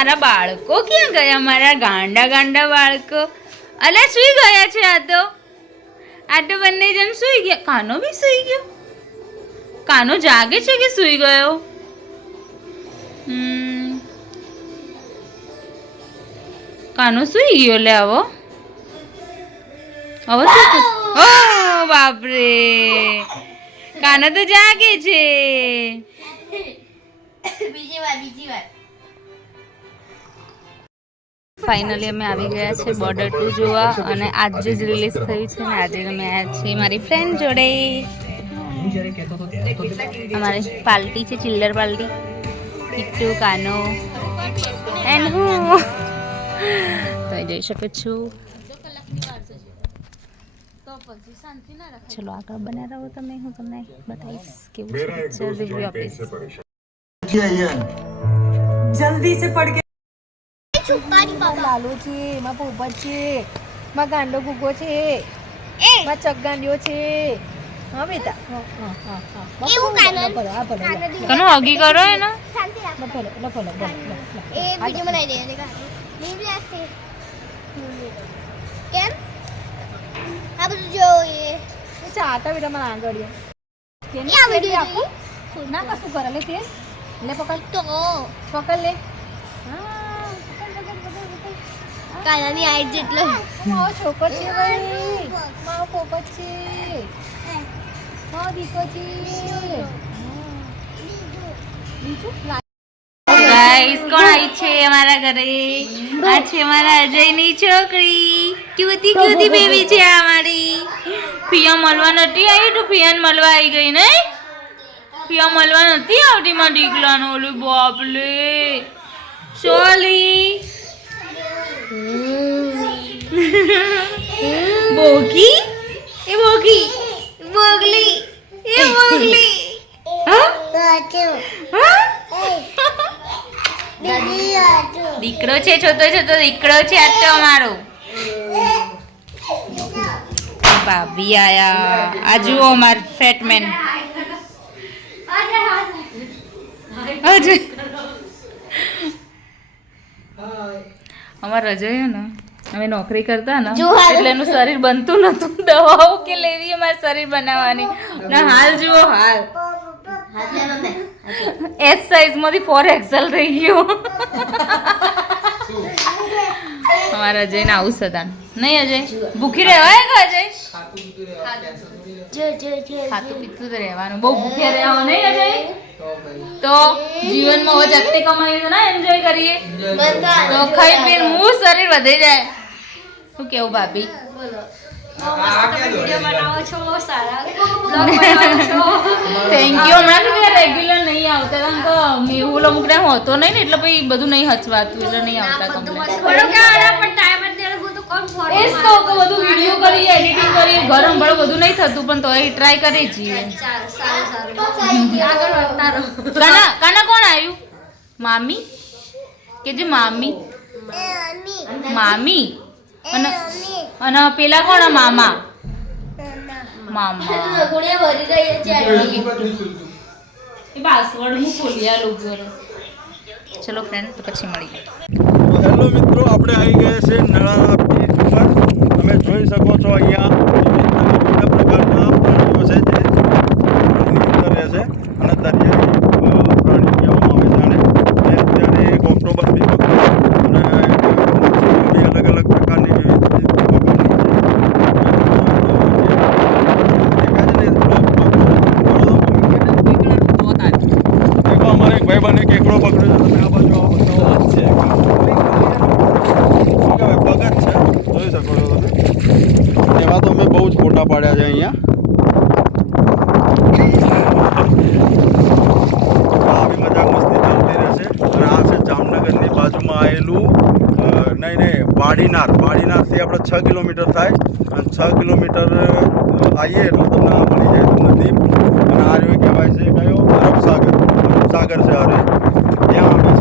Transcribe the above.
મારા બાળકો ક્યાં ગયા? મારા ગાંડા ગાંડા બાળકો. અલા, સુઈ ગયા છે આ તો. આ તો બંને જણ સુઈ ગયા. કાનો બી સુઈ ગયો? કાનો જાગે છે કે સુઈ ગયો? કાનો સુઈ ગયો લે આવો. હવે ઓ, બાપરે. કાનો તો જાગે છે. બીજી વાર બીજી વાર. ફાઇનલી અમે આવી ગયા છે બોર્ડર ટુ જોવા અને આજે જ રિલીઝ થયું છે ને આજે અમે આવ્યા છીએ મારી ફ્રેન્ડ જોડે. અમારી પાર્ટી છે ચિલ્લર પાર્ટી કિટ્ટુ કાનો. એન્ડ હું. તમે જઈ શકો છું. ચલો આગળ બના રહો તમે હું તમને બતાવીશ કેવું છે રિવ્યુ આપીશ. જલ્દી સે પડ લાલુ છે એમાં પોપટ છે માં ગાંડો ગુગો છે માં ચગગાંડ્યો છે. હા બેટા. જોઈએ ચાટા બેટા મને આંગળીએ. કેમ આ આપું? ના કશું કરે લે તે. લે પકડ. પકડ લે. હા. કાનાની હાઈટ જેટલો. મારો છોકરો છે ભાઈ. મારો પોપટ છે. મારો દીકો છે. ગાઈસ કોણ આવી છે અમારા ઘરે? આ છે મારા અજયની છોકરી. ક્યુતી ક્યુતી બેબી છે આ મારી. પિયા મળવા નથી આવી તો પિયાને મળવા આવી ગઈ ને પિયા મળવા નથી આવતી માં દીકલાનો ઓલું બાપલે. સોલી. બોગી? એ બોગી. બોગલી. એ બોગલી. હા? હા? દીકરો છે છોતો છોતો દીકરો છે આ તો અમારો. ભાભી આયા. આ જુઓ અમાર ફેટમેન અજય અમાર રજાયો ને અમે નોકરી કરતા ને એટલે એનું શરીર બનતું નતું. દવાઓ કે લેવી અમારે શરીર બનાવવાની. ને હાલ જુઓ હાલ. એસ સાઈઝમાંથી ફોર એક્સેલ થઈ ગયો. અમારા અજય ને આવું સદાન નહીં અજય? ભૂખી રહેવાય કે અજય? ખાતું પીતું રહેવાનું બહુ ભૂખ્યા રહેવાનું નહીં અજય? તો જીવનમાં હવે જાતે કમાઈએ તો ના એન્જોય કરીએ. તો ખાઈ પીને હું શરીર વધે જાય. શું કેવું ભાભી? થેન્ક યુ હમણાં તો રેગ્યુલર નહીં આવતા. કારણ કે મેહુલ અમુક ટાઈમ હોતો નહીં ને એટલે પછી બધું નહીં હચવાતું એટલે નહીં આવતા કમ્પ્લેટ એ જ તો કે બધું વીડિયો કરીએ એડિટિંગ કરીએ ગરમ ભળ બધું નહીં થતું પણ તોય ટ્રાય કરી છીએ. કાના કાના કોણ આવ્યું મામી? કે જે મામી? મામી. અને અને પેલા કોણ આ મામા? મામા. એ પાસવર્ડ હું ખોલી જરો ચલો ફ્રેન્ડ તો પછી મળીએ. હેલો મિત્રો આપણે આવી ગયા છે નળાના બીચ ઉપર તમે જોઈ શકો છો અહીંયા વિવિધ પ્રકારના પ્રાણીઓ છે જે પાણીની અંદર રહે છે અને દરિયાઈ પ્રાણી કહેવામાં આવે છે અને અત્યારે એક ઓક્ટોબર બી અને બી અલગ અલગ પ્રકારની વિવિધ અમારે એક ભાઈબંધે કેકડો પકડ્યો છે તમે આ બાજુ આવો બતાવો આ છે શું કહેવાય પગજ છે જોઈ શકો છો તમે એવા તો અમે બહુ જ ફોટા પાડ્યા છે અહીંયા આવી મજાક મસ્તી ચાલતી રહેશે અને આ છે જામનગરની બાજુમાં આવેલું અ, નહીં નહીં વાડીનાર વાડીનારથી આપણે છ કિલોમીટર થાય અને છ કિલોમીટર આવીએ એટલે તમને આ મળી જાય નદી અને આ રહ્યો કહેવાય છે કયો? અરબ સાગર છે આ રહ્યો.